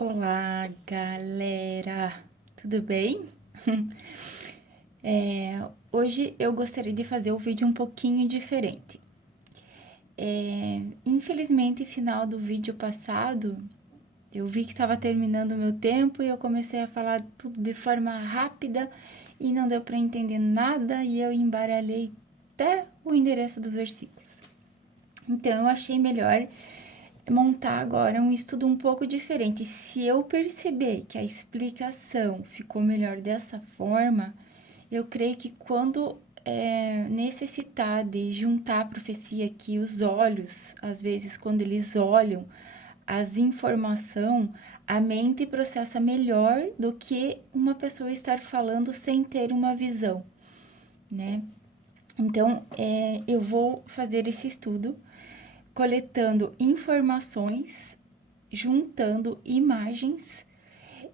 Olá, galera! Tudo bem? Hoje eu gostaria de fazer o vídeo um pouquinho diferente. Infelizmente, final do vídeo passado, eu vi que estava terminando o meu tempo e eu comecei a falar tudo de forma rápida e não deu para entender nada e eu embaralhei até o endereço dos versículos. Então, eu achei melhor montar agora um estudo um pouco diferente. Se eu perceber que a explicação ficou melhor dessa forma, eu creio que quando necessitar de juntar a profecia aqui, os olhos, às vezes, quando eles olham as informações, a mente processa melhor do que uma pessoa estar falando sem ter uma visão, né? Então, eu vou fazer esse estudo coletando informações, juntando imagens,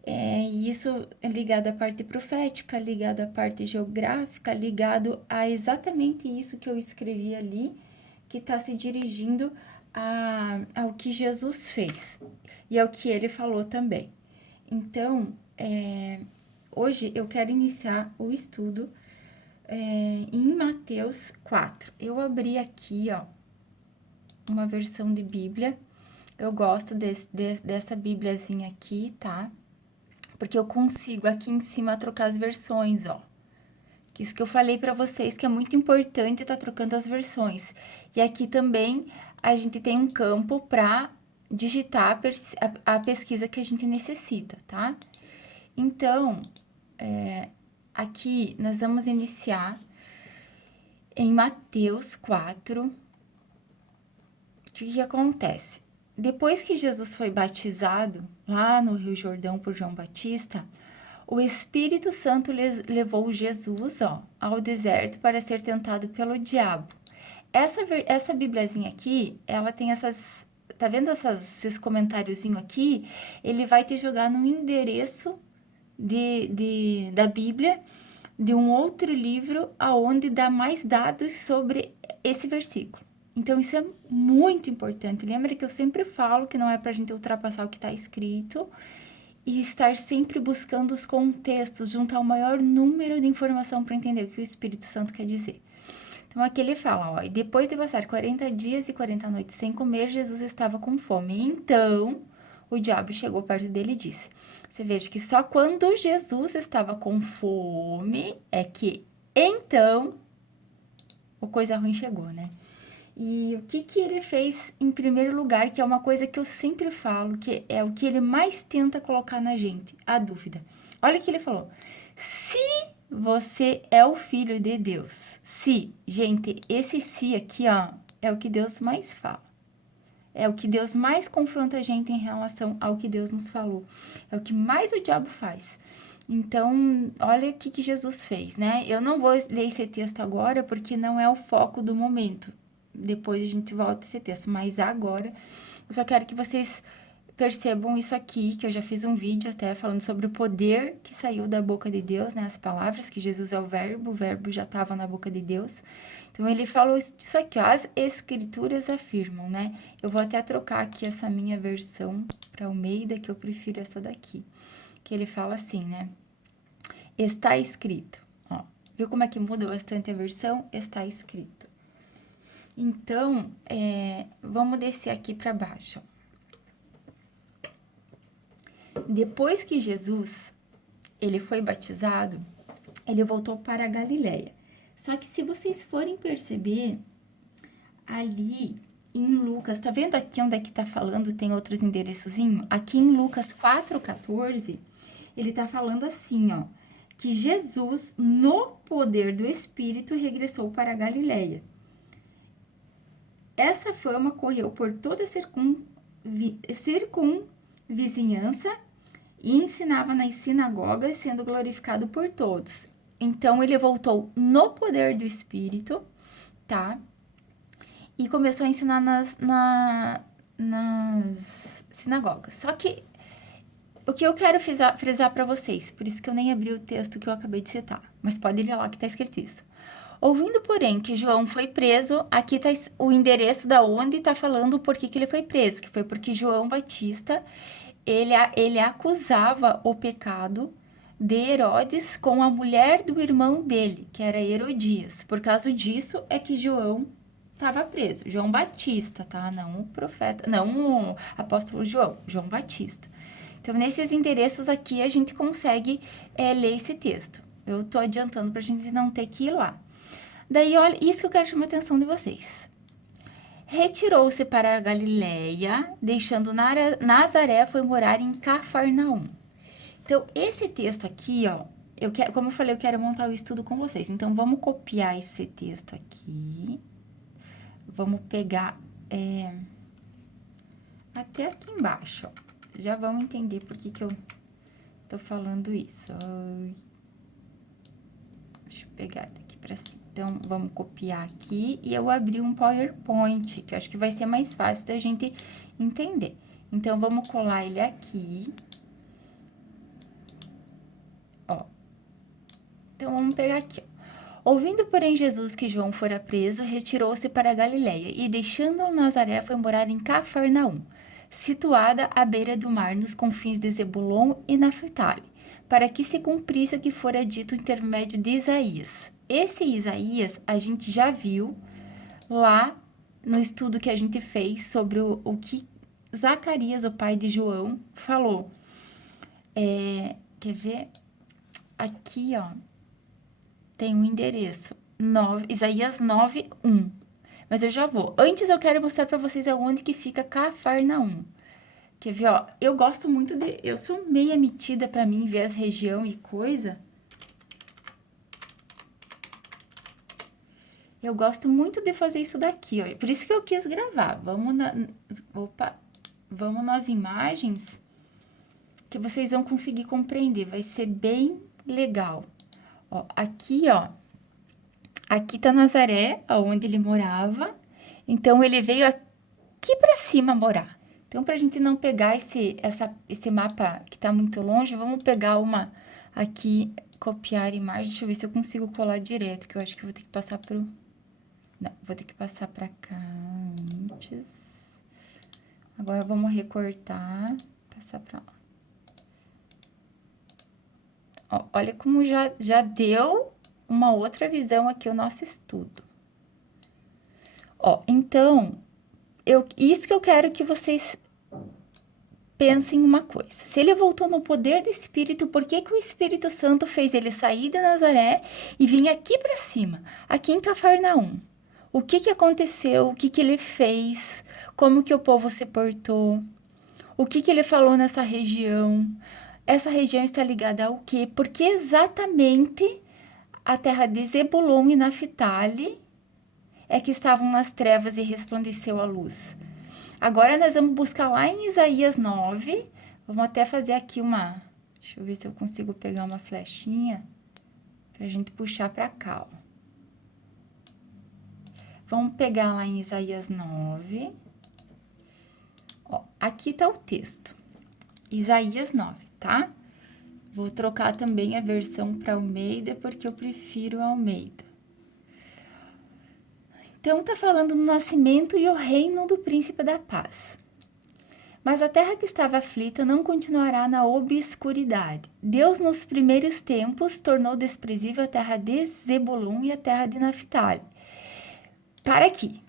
e isso é ligado à parte profética, ligado à parte geográfica, ligado a exatamente isso que eu escrevi ali, que está se dirigindo ao que Jesus fez e ao que ele falou também. Então, hoje eu quero iniciar o estudo em Mateus 4. Eu abri aqui, ó, uma versão de Bíblia. Eu gosto dessa Bíbliazinha aqui, tá? Porque eu consigo aqui em cima trocar as versões, ó. Que isso que eu falei para vocês que é muito importante estar trocando as versões. E aqui também a gente tem um campo para digitar a pesquisa que a gente necessita, tá? Então, aqui nós vamos iniciar em Mateus 4. O que acontece? Depois que Jesus foi batizado lá no Rio Jordão por João Batista, o Espírito Santo levou Jesus, ó, ao deserto para ser tentado pelo diabo. Essa bibliazinha aqui, ela tem essas... Tá vendo esses comentáriozinhos aqui? Ele vai te jogar no endereço da Bíblia, de um outro livro, aonde dá mais dados sobre esse versículo. Então, isso é muito importante. Lembra que eu sempre falo que não é para a gente ultrapassar o que está escrito e estar sempre buscando os contextos, juntar o maior número de informação para entender o que o Espírito Santo quer dizer. Então, aqui ele fala, ó, e depois de passar 40 dias e 40 noites sem comer, Jesus estava com fome. Então, o diabo chegou perto dele e disse, você veja que só quando Jesus estava com fome é que, então, a coisa ruim chegou, né? E o que ele fez em primeiro lugar, que é uma coisa que eu sempre falo, que é o que ele mais tenta colocar na gente, a dúvida. Olha o que ele falou. Se você é o filho de Deus. Se, gente, esse se aqui, ó, é o que Deus mais fala. É o que Deus mais confronta a gente em relação ao que Deus nos falou. É o que mais o diabo faz. Então, olha o que Jesus fez, né? Eu não vou ler esse texto agora, porque não é o foco do momento. Depois a gente volta a esse texto. Mas agora, eu só quero que vocês percebam isso aqui, que eu já fiz um vídeo até falando sobre o poder que saiu da boca de Deus, né? As palavras, que Jesus é o verbo já estava na boca de Deus. Então, ele falou isso aqui, ó, as escrituras afirmam, né? Eu vou até trocar aqui essa minha versão para Almeida, que eu prefiro essa daqui. Que ele fala assim, né? Está escrito, ó. Viu como é que muda bastante a versão? Está escrito. Então, vamos descer aqui para baixo, ó. Depois que Jesus, ele foi batizado, ele voltou para a Galileia. Só que se vocês forem perceber, ali em Lucas, tá vendo aqui onde é que tá falando, tem outros endereçozinhos? Aqui em Lucas 4,14, ele tá falando assim, ó, que Jesus, no poder do Espírito, regressou para a Galileia. Essa fama correu por toda a circunvizinhança e ensinava nas sinagogas, sendo glorificado por todos. Então, ele voltou no poder do Espírito, tá? E começou a ensinar nas sinagogas. Só que o que eu quero frisar para vocês, por isso que eu nem abri o texto que eu acabei de citar, mas pode ler lá que tá escrito isso. Ouvindo, porém, que João foi preso, aqui tá o endereço da onde tá falando o porquê que ele foi preso, que foi porque João Batista, ele acusava o pecado de Herodes com a mulher do irmão dele, que era Herodias. Por causa disso é que João estava preso. João Batista, tá? Não o profeta, não o apóstolo João, João Batista. Então, nesses endereços aqui, a gente consegue ler esse texto. Eu tô adiantando pra gente não ter que ir lá. Daí, olha, isso que eu quero chamar a atenção de vocês. Retirou-se para a Galileia, deixando Nazaré, foi morar em Cafarnaum. Então, esse texto aqui, ó, como eu falei, eu quero montar o estudo com vocês. Então, vamos copiar esse texto aqui. Vamos pegar até aqui embaixo, ó. Já vamos entender por que eu tô falando isso. Deixa eu pegar daqui pra cima. Então, vamos copiar aqui e eu abri um PowerPoint, que eu acho que vai ser mais fácil da gente entender. Então, vamos colar ele aqui. Ó. Então, vamos pegar aqui, ó. Ouvindo, porém, Jesus que João fora preso, retirou-se para a Galileia e, deixando Nazaré, foi morar em Cafarnaum, situada à beira do mar, nos confins de Zebulon e Naftali, para que se cumprisse o que fora dito por intermédio de Isaías. Esse Isaías a gente já viu lá no estudo que a gente fez sobre o que Zacarias, o pai de João, falou. Quer ver? Aqui, ó, tem um endereço, Isaías 9:1. Mas eu já vou. Antes eu quero mostrar pra vocês aonde que fica Cafarnaum. Quer ver, ó? Eu gosto muito de... Eu sou meia metida pra mim ver as região e coisa. Eu gosto muito de fazer isso daqui, ó. Por isso que eu quis gravar. Vamos nas imagens que vocês vão conseguir compreender. Vai ser bem legal. Ó, aqui, ó. Aqui tá Nazaré, onde ele morava. Então, ele veio aqui pra cima morar. Então, pra gente não pegar esse mapa que tá muito longe, vamos pegar uma aqui, copiar a imagem. Deixa eu ver se eu consigo colar direto, que eu acho que eu vou ter que passar pro... Não, vou ter que passar pra cá antes. Agora, vamos recortar, passar pra lá. Ó, olha como já deu uma outra visão aqui o nosso estudo. Ó, então, isso que eu quero que vocês pensem uma coisa. Se ele voltou no poder do Espírito, por que o Espírito Santo fez ele sair de Nazaré e vir aqui para cima, aqui em Cafarnaum? O que aconteceu? O que ele fez? Como que o povo se portou? O que ele falou nessa região? Essa região está ligada ao quê? Porque exatamente a terra de Zebulon e Naftali é que estavam nas trevas e resplandeceu a luz. Agora nós vamos buscar lá em Isaías 9. Vamos até fazer aqui uma... Deixa eu ver se eu consigo pegar uma flechinha pra gente puxar pra cá, ó. Vamos pegar lá em Isaías 9. Ó, aqui tá o texto. Isaías 9, tá? Vou trocar também a versão para Almeida, porque eu prefiro a Almeida. Então, tá falando do nascimento e o reino do príncipe da paz. Mas a terra que estava aflita não continuará na obscuridade. Deus, nos primeiros tempos, tornou desprezível a terra de Zebulun e a terra de Naftali. Para aqui.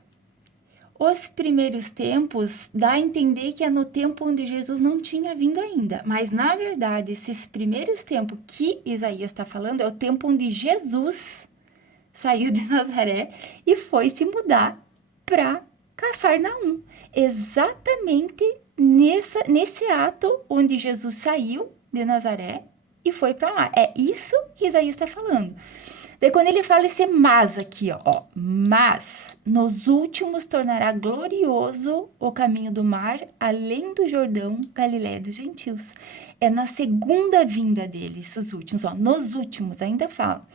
Os primeiros tempos dá a entender que é no tempo onde Jesus não tinha vindo ainda. Mas, na verdade, esses primeiros tempos que Isaías está falando é o tempo onde Jesus saiu de Nazaré e foi se mudar para Cafarnaum. Exatamente nesse ato onde Jesus saiu de Nazaré e foi para lá. É isso que Isaías está falando. Daí, quando ele fala esse mas aqui, ó, mas nos últimos tornará glorioso o caminho do mar, além do Jordão, Galiléia dos gentios. É na segunda vinda deles, os últimos, ó, nos últimos, ainda fala.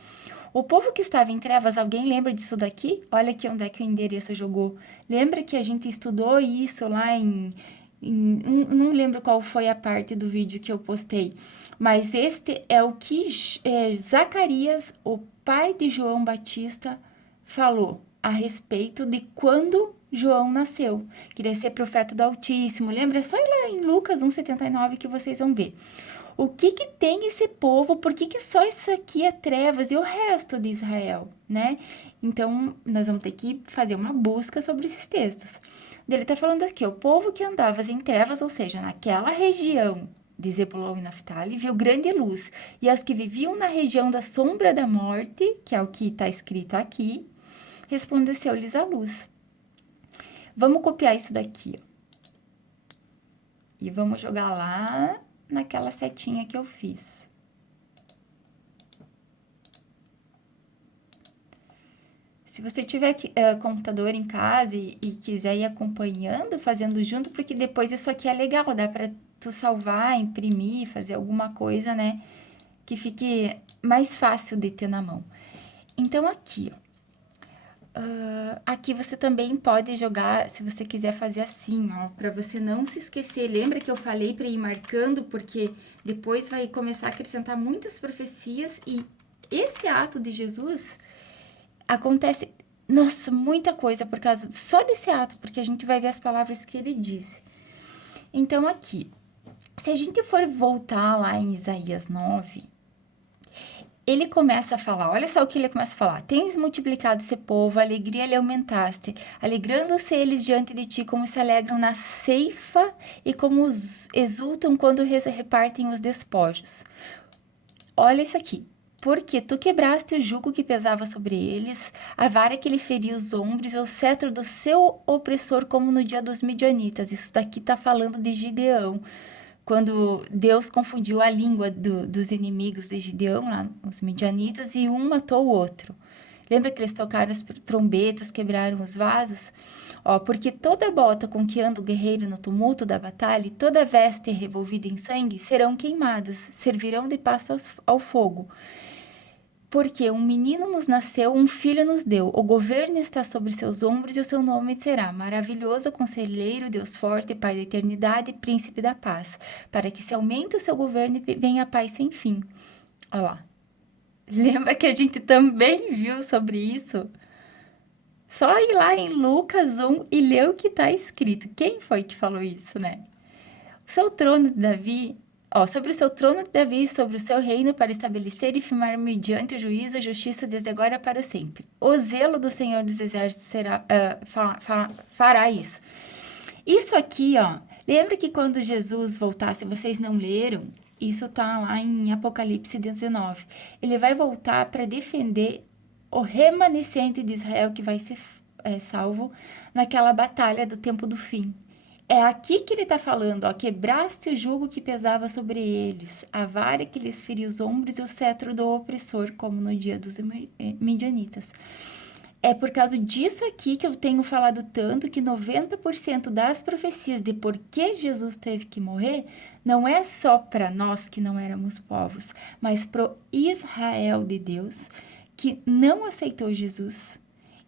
O povo que estava em trevas, alguém lembra disso daqui? Olha aqui onde é que o endereço jogou. Lembra que a gente estudou isso lá não lembro qual foi a parte do vídeo que eu postei, mas este é o que Zacarias, o pai de João Batista, falou a respeito de quando João nasceu. Queria ser profeta do Altíssimo. Lembra? É só ir lá em Lucas 1,79 que vocês vão ver. O que que tem esse povo? Por que que só isso aqui é trevas e o resto de Israel, né? Então, nós vamos ter que fazer uma busca sobre esses textos. Ele tá falando aqui, o povo que andava em trevas, ou seja, naquela região de Zebulon e Naftali, viu grande luz. E aos que viviam na região da sombra da morte, que é o que está escrito aqui, resplandeceu-lhes a luz. Vamos copiar isso daqui, ó. E vamos jogar lá naquela setinha que eu fiz. Se você tiver computador em casa e quiser ir acompanhando, fazendo junto, porque depois isso aqui é legal, dá para tu salvar, imprimir, fazer alguma coisa, né? Que fique mais fácil de ter na mão. Então, aqui, ó. Aqui você também pode jogar, se você quiser fazer assim, ó, para você não se esquecer. Lembra que eu falei para ir marcando, porque depois vai começar a acrescentar muitas profecias e esse ato de Jesus acontece, nossa, muita coisa por causa só desse ato, porque a gente vai ver as palavras que ele disse. Então, aqui, se a gente for voltar lá em Isaías 9, ele começa a falar, olha só o que ele começa a falar. Tens multiplicado esse povo, a alegria lhe aumentaste, alegrando-se eles diante de ti, como se alegram na ceifa e como exultam quando repartem os despojos. Olha isso aqui. Porque tu quebraste o jugo que pesava sobre eles, a vara que lhe feria os ombros, e o cetro do seu opressor, como no dia dos midianitas. Isso daqui está falando de Gideão, quando Deus confundiu a língua dos inimigos de Gideão, lá, os midianitas, e um matou o outro. Lembra que eles tocaram as trombetas, quebraram os vasos? Ó, porque toda bota com que anda o guerreiro no tumulto da batalha, e toda veste revolvida em sangue, serão queimadas, servirão de pasto ao fogo. Porque um menino nos nasceu, um filho nos deu, o governo está sobre seus ombros e o seu nome será maravilhoso, conselheiro, Deus forte, Pai da eternidade, príncipe da paz, para que se aumente o seu governo e venha a paz sem fim. Olha lá. Lembra que a gente também viu sobre isso? Só ir lá em Lucas 1 e ler o que está escrito. Quem foi que falou isso, né? O seu trono de Davi, ó, sobre o seu trono de Davi, sobre o seu reino, para estabelecer e firmar mediante o juízo e justiça desde agora para sempre. O zelo do Senhor dos Exércitos fará isso. Isso aqui, ó, lembra que quando Jesus voltar, se vocês não leram, isso tá lá em Apocalipse 19. Ele vai voltar para defender o remanescente de Israel que vai ser salvo naquela batalha do tempo do fim. É aqui que ele está falando, ó, quebraste o jugo que pesava sobre eles, a vara que lhes feria os ombros e o cetro do opressor, como no dia dos midianitas. É por causa disso aqui que eu tenho falado tanto que 90% das profecias de por que Jesus teve que morrer não é só para nós que não éramos povos, mas para Israel de Deus que não aceitou Jesus.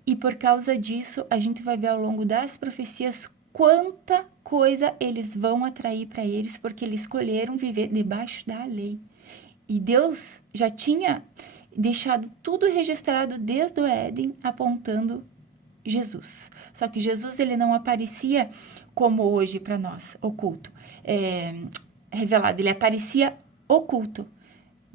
E por causa disso, a gente vai ver ao longo das profecias quanta coisa eles vão atrair para eles, porque eles escolheram viver debaixo da lei. E Deus já tinha deixado tudo registrado desde o Éden, apontando Jesus. Só que Jesus ele não aparecia como hoje para nós, oculto, revelado. Ele aparecia oculto.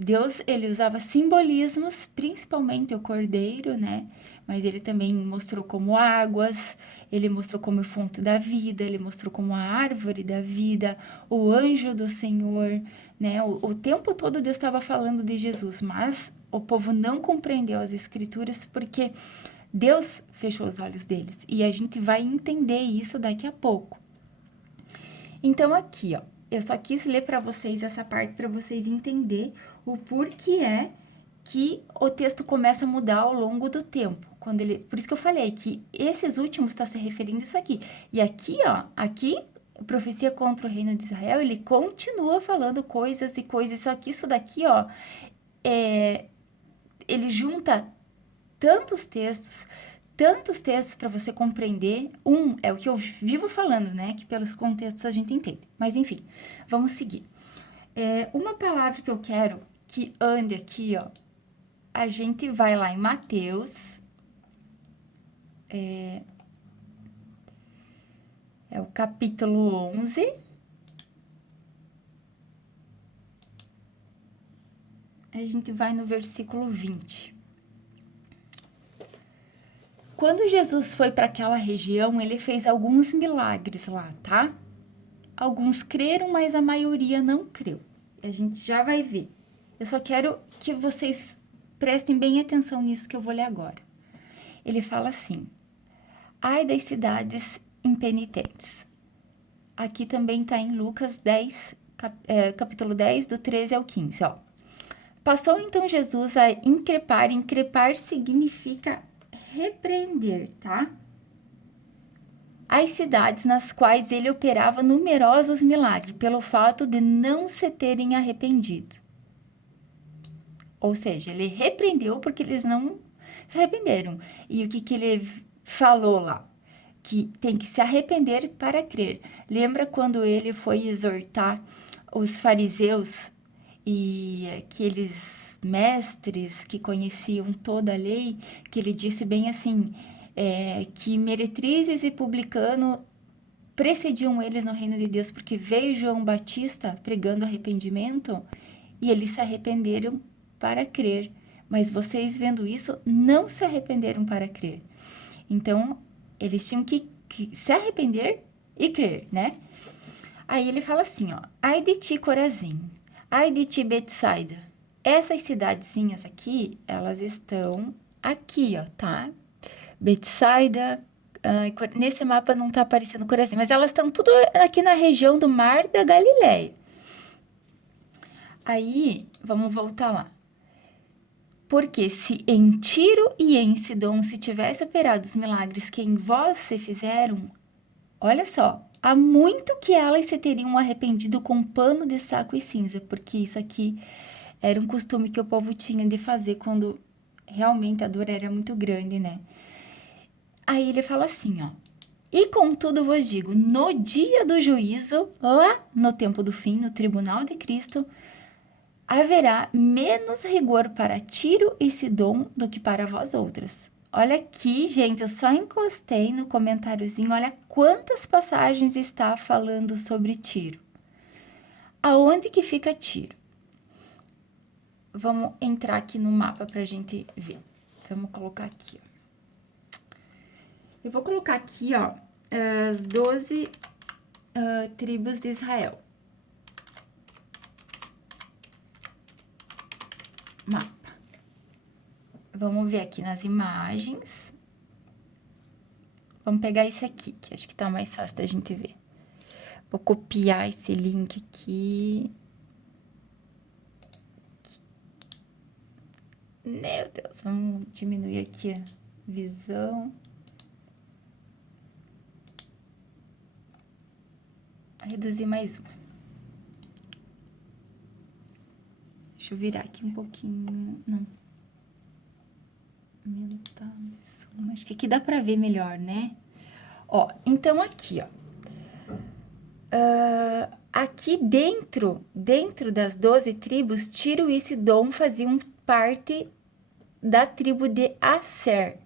Deus, ele usava simbolismos, principalmente o cordeiro, né? Mas ele também mostrou como águas, ele mostrou como fonte da vida, ele mostrou como a árvore da vida, o anjo do Senhor, né? O tempo todo Deus estava falando de Jesus, mas o povo não compreendeu as escrituras porque Deus fechou os olhos deles. E a gente vai entender isso daqui a pouco. Então, aqui, ó, eu só quis ler para vocês essa parte para vocês entenderem o porquê que o texto começa a mudar ao longo do tempo. Quando ele, por isso que eu falei que esses últimos está se referindo a isso aqui. E aqui, ó, aqui, profecia contra o reino de Israel, ele continua falando coisas e coisas. Só que isso daqui, ó, ele junta tantos textos para você compreender. É o que eu vivo falando, né? Que pelos contextos a gente entende. Mas enfim, vamos seguir. Uma palavra que eu quero que ande aqui, ó. A gente vai lá em Mateus. É o capítulo 11. A gente vai no versículo 20. Quando Jesus foi para aquela região, ele fez alguns milagres lá, tá? Alguns creram, mas a maioria não creu. A gente já vai ver. Eu só quero que vocês prestem bem atenção nisso que eu vou ler agora. Ele fala assim: ai das cidades impenitentes. Aqui também está em Lucas 10, capítulo 10, do 13 ao 15, ó. Passou então Jesus a increpar. Increpar significa repreender, tá? As cidades nas quais ele operava numerosos milagres, pelo fato de não se terem arrependido. Ou seja, ele repreendeu porque eles não se arrependeram. E o que ele falou lá? Que tem que se arrepender para crer. Lembra quando ele foi exortar os fariseus e aqueles mestres que conheciam toda a lei, que ele disse bem assim, que meretrizes e publicanos precediam eles no reino de Deus, porque veio João Batista pregando arrependimento e eles se arrependeram para crer. Mas vocês vendo isso, não se arrependeram para crer. Então, eles tinham que se arrepender e crer, né? Aí ele fala assim, ó: ai de ti, Corazim, ai de ti, Betsaida. Essas cidadezinhas aqui, elas estão aqui, ó, tá? Betsaida, nesse mapa não tá aparecendo Corazim, mas elas estão tudo aqui na região do Mar da Galileia. Aí, vamos voltar lá. Porque se em Tiro e em Sidom se tivesse operado os milagres que em vós se fizeram, olha só, há muito que elas se teriam arrependido com pano de saco e cinza, porque isso aqui era um costume que o povo tinha de fazer quando realmente a dor era muito grande, né? Aí ele fala assim, ó: e contudo vos digo, no dia do juízo, lá no tempo do fim, no tribunal de Cristo, haverá menos rigor para Tiro e Sidom do que para vós outras. Olha aqui, gente, eu só encostei no comentáriozinho, olha quantas passagens está falando sobre Tiro. Aonde que fica Tiro? Vamos entrar aqui no mapa pra gente ver. Vamos colocar aqui, ó. Eu vou colocar aqui, ó, as 12 tribos de Israel. Mapa. Vamos ver aqui nas imagens. Vamos pegar esse aqui, que acho que tá mais fácil da gente ver. Vou copiar esse link aqui. Meu Deus, vamos diminuir aqui a visão. Reduzir mais uma. Deixa eu virar aqui um pouquinho. Não. Acho que aqui dá pra ver melhor, né? Ó, então aqui, ó. Aqui dentro das 12 tribos, Tiro e Sidom faziam parte da tribo de Asser,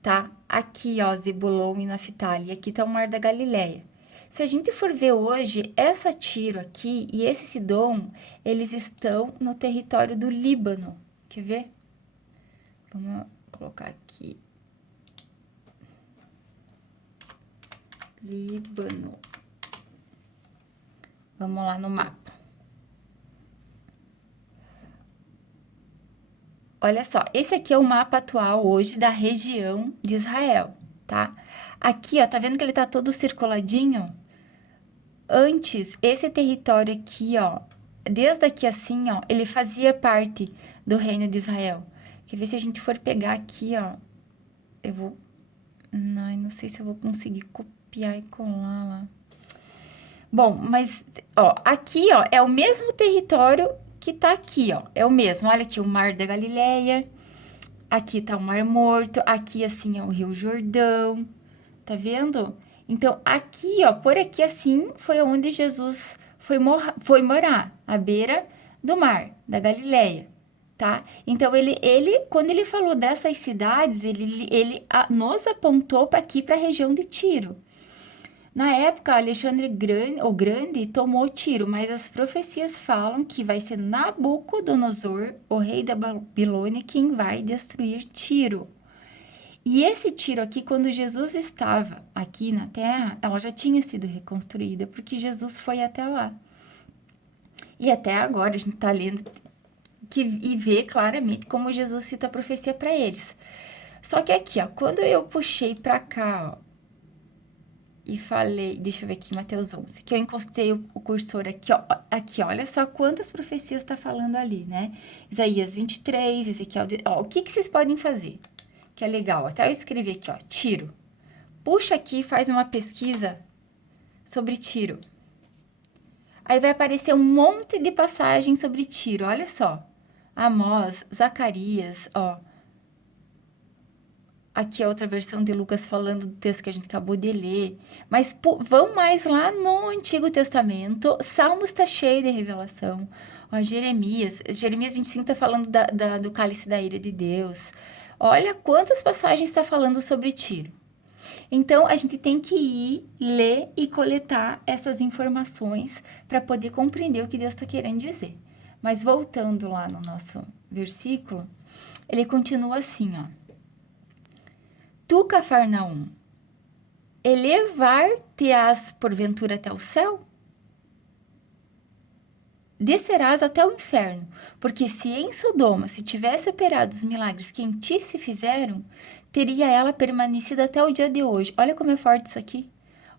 tá? Aqui, ó, Zebulon e Naftali. Aqui tá o Mar da Galileia. Se a gente for ver hoje, essa Tiro aqui e esse Sidom, eles estão no território do Líbano. Quer ver? Vamos colocar aqui. Líbano. Vamos lá no mapa. Olha só, esse aqui é o mapa atual hoje da região de Israel, tá? Aqui, ó, tá vendo que ele tá todo circuladinho? Antes, esse território aqui, ó, desde aqui assim, ó, ele fazia parte do reino de Israel. Quer ver se a gente for pegar aqui, ó, eu vou... Não sei se eu vou conseguir copiar e colar lá. Bom, mas, ó, aqui, ó, é o mesmo território que tá aqui, ó, é o mesmo. Olha aqui o Mar da Galileia, aqui tá o Mar Morto, aqui, assim, é o Rio Jordão, tá vendo? Então, aqui, ó, por aqui, assim, foi onde Jesus foi morar, à beira do Mar da Galileia, tá? Então, quando ele falou dessas cidades, ele nos apontou para aqui, para a região de Tiro. Na época, Alexandre o Grande tomou Tiro, mas as profecias falam que vai ser Nabucodonosor, o rei da Babilônia, quem vai destruir Tiro. E esse Tiro aqui, quando Jesus estava aqui na Terra, ela já tinha sido reconstruída, porque Jesus foi até lá. E até agora a gente está lendo e vê claramente como Jesus cita a profecia para eles. Só que aqui, ó, quando eu puxei para cá, ó, e falei, deixa eu ver aqui, Mateus 11, que eu encostei o cursor aqui, olha só quantas profecias está falando ali, né? Isaías 23, Ezequiel, ó, o que vocês podem fazer? Que é legal, até eu escrevi aqui, ó, Tiro. Puxa aqui, faz uma pesquisa sobre Tiro. Aí vai aparecer um monte de passagens sobre Tiro, olha só. Amós, Zacarias, ó. Aqui é outra versão de Lucas falando do texto que a gente acabou de ler. Mas vão mais lá no Antigo Testamento. Salmos está cheio de revelação. Ó, Jeremias 25 está falando do cálice da ira de Deus. Olha quantas passagens está falando sobre Tiro. Então, a gente tem que ir, ler e coletar essas informações para poder compreender o que Deus está querendo dizer. Mas voltando lá no nosso versículo, ele continua assim, ó. Tu, Cafarnaum, elevar-te-ás porventura até o céu? Descerás até o inferno, porque se em Sodoma se tivesse operado os milagres que em ti se fizeram, teria ela permanecido até o dia de hoje. Olha como é forte isso aqui.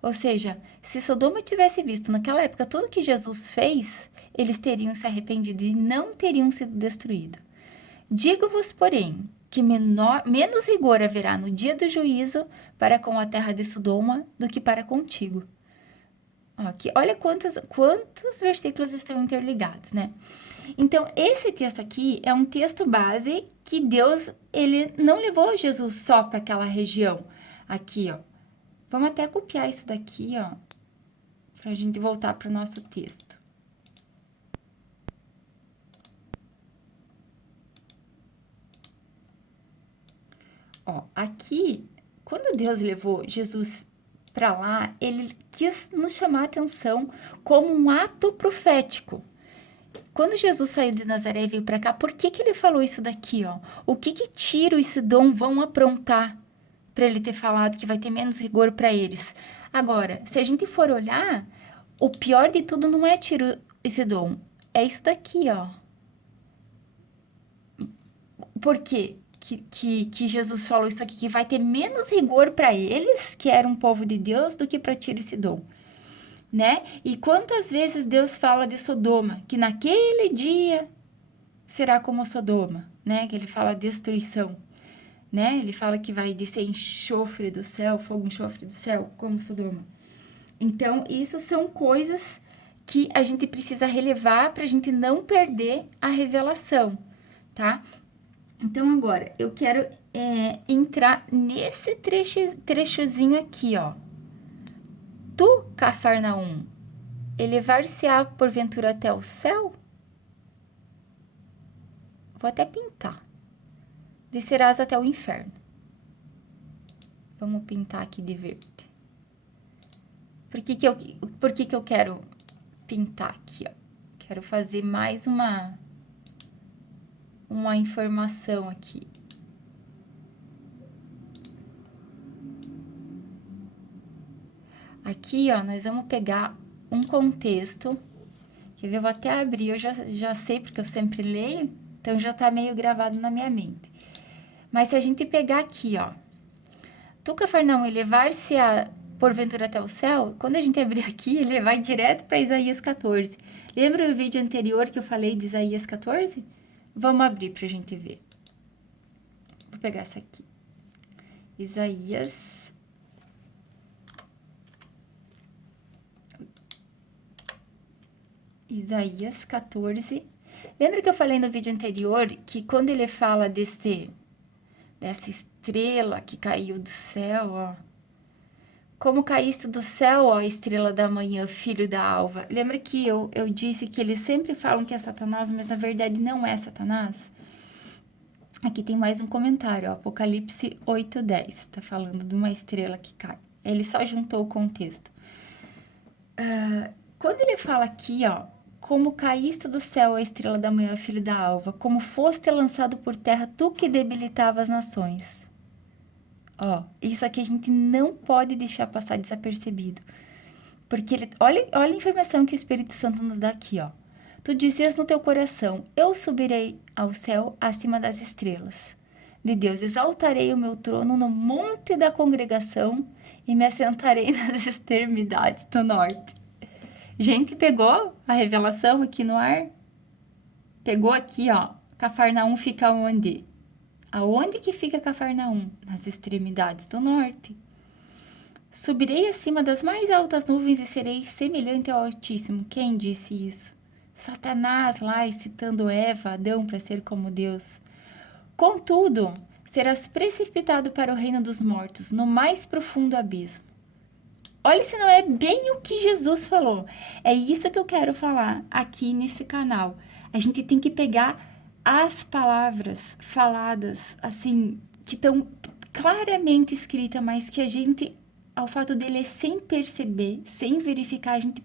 Ou seja, se Sodoma tivesse visto naquela época tudo que Jesus fez, eles teriam se arrependido e não teriam sido destruídos. Digo-vos, porém, que menos rigor haverá no dia do juízo para com a terra de Sodoma do que para contigo. Aqui, olha quantos versículos estão interligados, né? Então, esse texto aqui é um texto base que Deus, ele não levou Jesus só para aquela região. Aqui, ó. Vamos até copiar isso daqui, ó, para a gente voltar para o nosso texto. Ó, aqui, quando Deus levou Jesus para lá, ele quis nos chamar a atenção como um ato profético. Quando Jesus saiu de Nazaré e veio para cá, por que ele falou isso daqui, ó? O que Tiro e Sidom vão aprontar para ele ter falado que vai ter menos rigor para eles? Agora, se a gente for olhar, o pior de tudo não é Tiro e Sidom, é isso daqui, ó. Por quê? Que Jesus falou isso aqui, que vai ter menos rigor para eles, que eram um povo de Deus, do que para Tiro e Sidom, né? E quantas vezes Deus fala de Sodoma, que naquele dia será como Sodoma, né? Que ele fala destruição, né? Ele fala que vai descer enxofre do céu, fogo enxofre do céu, como Sodoma. Então, isso são coisas que a gente precisa relevar para a gente não perder a revelação, tá? Então, agora, eu quero entrar nesse trechozinho aqui, ó. Tu, Cafarnaum, elevar-se-á porventura até o céu? Vou até pintar. Descerás até o inferno. Vamos pintar aqui de verde. Por que eu quero pintar aqui, ó? Quero fazer mais uma informação aqui. Aqui, ó, nós vamos pegar um contexto. Quer ver? Eu vou até abrir, eu já sei, porque eu sempre leio, então já tá meio gravado na minha mente. Mas se a gente pegar aqui, ó, tu, Cafarnaum, elevar-se porventura até o céu, quando a gente abrir aqui, ele vai direto para Isaías 14. Lembra o vídeo anterior que eu falei de Isaías 14? Vamos abrir pra gente ver. Vou pegar essa aqui. Isaías 14. Lembra que eu falei no vídeo anterior que quando ele fala dessa estrela que caiu do céu, ó. Como caíste do céu, ó estrela da manhã, filho da alva. Lembra que eu disse que eles sempre falam que é Satanás, mas na verdade não é Satanás? Aqui tem mais um comentário, ó, Apocalipse 8:10. Tá falando de uma estrela que cai. Ele só juntou o contexto. Quando ele fala aqui, ó, como caíste do céu a estrela da manhã, filho da alva, como foste lançado por terra, tu que debilitava as nações. Ó, isso aqui a gente não pode deixar passar desapercebido. Porque olha a informação que o Espírito Santo nos dá aqui, ó. Tu dizias no teu coração, eu subirei ao céu acima das estrelas. De Deus exaltarei o meu trono no monte da congregação e me assentarei nas extremidades do norte. Gente, pegou a revelação aqui no ar? Pegou aqui, ó. Cafarnaum fica onde? Aonde que fica Cafarnaum? Nas extremidades do norte. Subirei acima das mais altas nuvens e serei semelhante ao Altíssimo. Quem disse isso? Satanás lá excitando Eva, Adão para ser como Deus. Contudo, serás precipitado para o reino dos mortos, no mais profundo abismo. Olha se não é bem o que Jesus falou. É isso que eu quero falar aqui nesse canal. A gente tem que pegar as palavras faladas, assim, que estão claramente escritas, mas que a gente, ao fato de ler sem perceber, sem verificar, a gente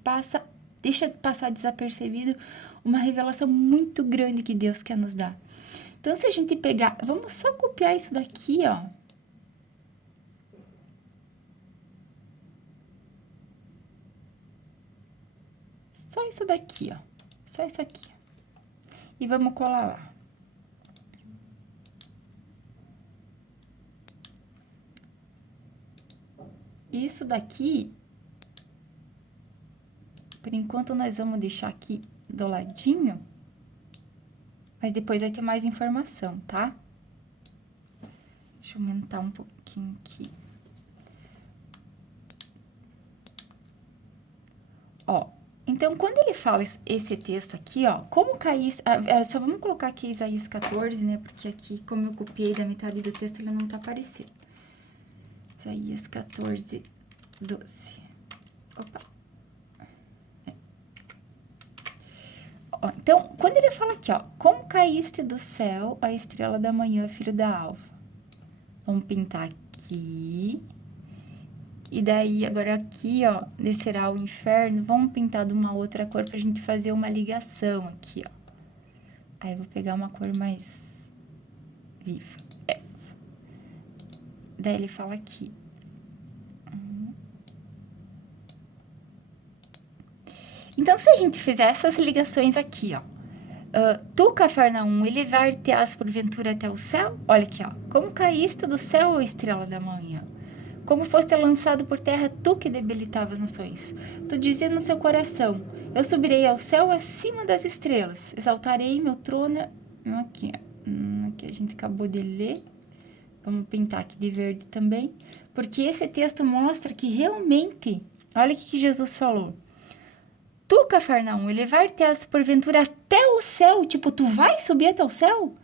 deixa passar desapercebido uma revelação muito grande que Deus quer nos dar. Então, se a gente pegar, vamos só copiar isso daqui, ó. Só isso daqui, ó. Só isso aqui. E vamos colar lá. Isso daqui, por enquanto, nós vamos deixar aqui do ladinho. Mas depois vai ter mais informação, tá? Deixa eu aumentar um pouquinho aqui. Ó, então, quando ele fala esse texto aqui, ó, como cair... só vamos colocar aqui Isaías 14, né? Porque aqui, como eu copiei da metade do texto, ele não tá aparecendo. Isaías 14, 12. Opa. Ó, então, quando ele fala aqui, ó, como caíste do céu a estrela da manhã, filho da alva. Vamos pintar aqui. E daí, agora aqui, ó, descerá o inferno. Vamos pintar de uma outra cor pra gente fazer uma ligação aqui, ó. Aí, eu vou pegar uma cor mais viva. Essa. Daí, ele fala aqui. Então, se a gente fizer essas ligações aqui, ó. Tu, Cafarnaum, elevar-te-ás porventura até o céu? Olha aqui, ó. Como caíste do céu, ó estrela da manhã? Como foste lançado por terra, tu que debilitava as nações. Tu dizia no seu coração, eu subirei ao céu acima das estrelas, exaltarei meu trono... Aqui, aqui a gente acabou de ler. Vamos pintar aqui de verde também. Porque esse texto mostra que realmente... Olha o que Jesus falou. Tu, Cafarnaum, elevar-te-ás porventura até o céu. Tipo, tu vai subir até o céu?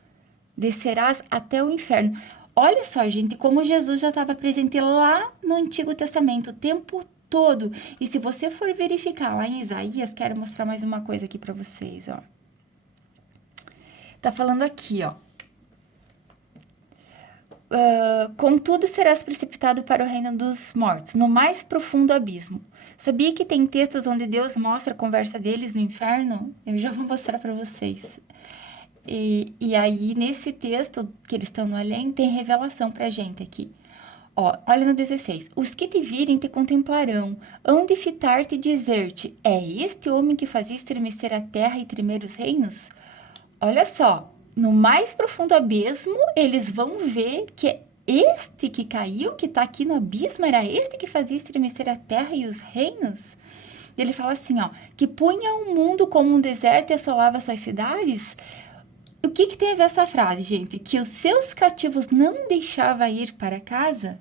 Descerás até o inferno. Olha só, gente, como Jesus já estava presente lá no Antigo Testamento o tempo todo. E se você for verificar lá em Isaías, quero mostrar mais uma coisa aqui para vocês, ó. Tá falando aqui, ó. Contudo, serás precipitado para o reino dos mortos, no mais profundo abismo. Sabia que tem textos onde Deus mostra a conversa deles no inferno? Eu já vou mostrar para vocês. E aí, nesse texto que eles estão no além, tem revelação pra gente aqui. Ó, olha no 16. Os que te virem te contemplarão, hão de fitar-te e dizer-te, é este homem que fazia estremecer a terra e tremer os reinos? Olha só, no mais profundo abismo, eles vão ver que este que caiu, que tá aqui no abismo, era este que fazia estremecer a terra e os reinos? Ele fala assim, ó, que punha o mundo como um deserto e assolava suas cidades. O que tem a ver essa frase, gente? Que os seus cativos não deixavam ir para casa?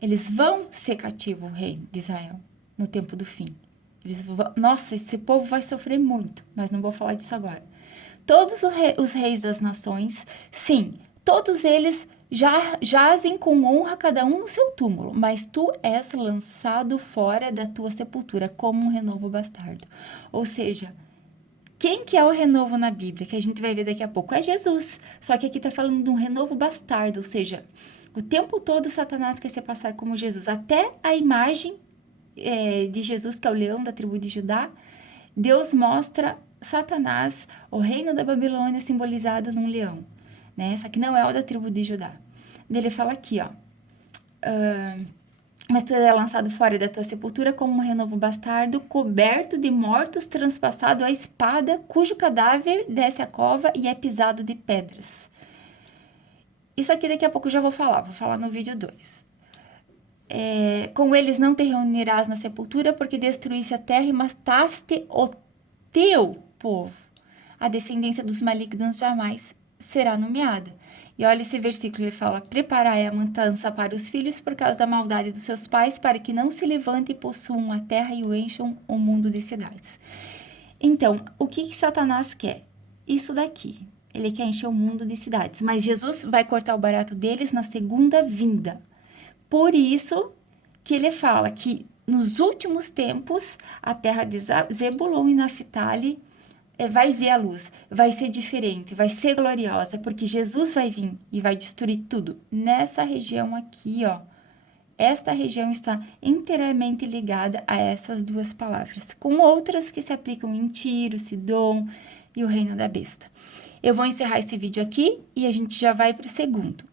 Eles vão ser cativo, o rei de Israel, no tempo do fim. Nossa, esse povo vai sofrer muito, mas não vou falar disso agora. Todos os reis das nações, sim, todos eles já jazem com honra cada um no seu túmulo, mas tu és lançado fora da tua sepultura como um renovo bastardo. Ou seja, quem que é o renovo na Bíblia, que a gente vai ver daqui a pouco? É Jesus. Só que aqui está falando de um renovo bastardo, ou seja, o tempo todo Satanás quer se passar como Jesus. Até a imagem de Jesus, que é o leão da tribo de Judá, Deus mostra Satanás, o reino da Babilônia, simbolizado num leão, né? Só que não é o da tribo de Judá. Ele fala aqui, ó. Mas tu é lançado fora da tua sepultura como um renovo bastardo, coberto de mortos, transpassado à espada, cujo cadáver desce a cova e é pisado de pedras. Isso aqui daqui a pouco eu já vou falar no vídeo 2. Com eles não te reunirás na sepultura, porque destruísse a terra e mataste o teu povo. A descendência dos malignos jamais será nomeada. E olha esse versículo, ele fala: preparai a matança para os filhos por causa da maldade dos seus pais, para que não se levantem e possuam a terra e o encham o mundo de cidades. Então, o que Satanás quer? Isso daqui. Ele quer encher o mundo de cidades. Mas Jesus vai cortar o barato deles na segunda vinda. Por isso que ele fala que nos últimos tempos, a terra de Zebulon e Naphtali vai ver a luz, vai ser diferente, vai ser gloriosa, porque Jesus vai vir e vai destruir tudo. Nessa região aqui, ó, esta região está inteiramente ligada a essas duas palavras, com outras que se aplicam em Tiro, Sidom e o reino da besta. Eu vou encerrar esse vídeo aqui e a gente já vai para o segundo,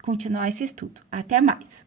continuar esse estudo. Até mais!